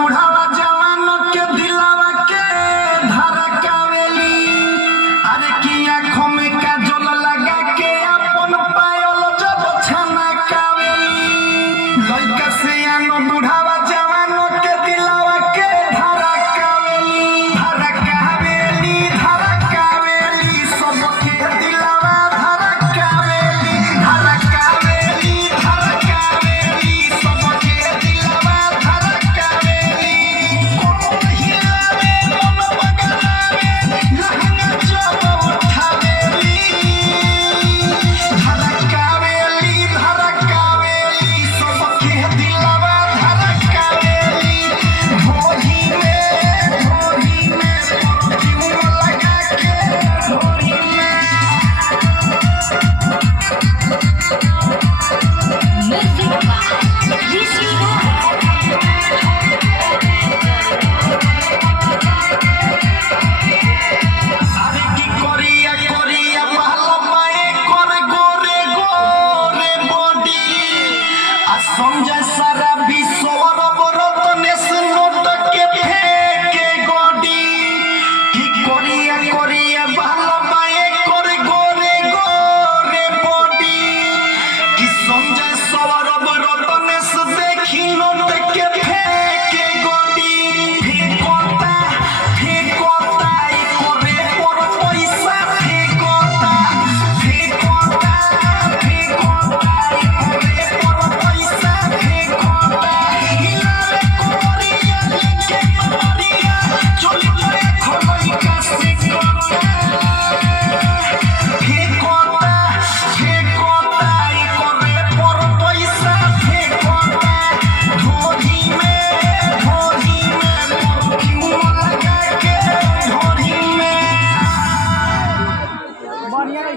बुढ़ावा जवानों के दिलावा के धड़कावेली। अरे की आँखों में काजल लगा के अपन पायल जब छनकावेली। लइका से आनो बुढ़ावा जवानों के दिलावा के धड़कावेली धड़कावेली धड़कावेली सबके दिलावा धड़कावेली धड़कावेली धड़कावेली सबके दिलावा धड़कावेली। कोमर हिलावे मन बगलावे लहंगा जब उठावेली धड़कावेली धड़कावेली सबके दिलावा धड़कावेली। भोरी में परफ्यूम लगा के भोरी में Music by Rishi अरे की कोरिया कोरिया महला माए कर गोरे गोरे बॉडी आ समझे सारा भी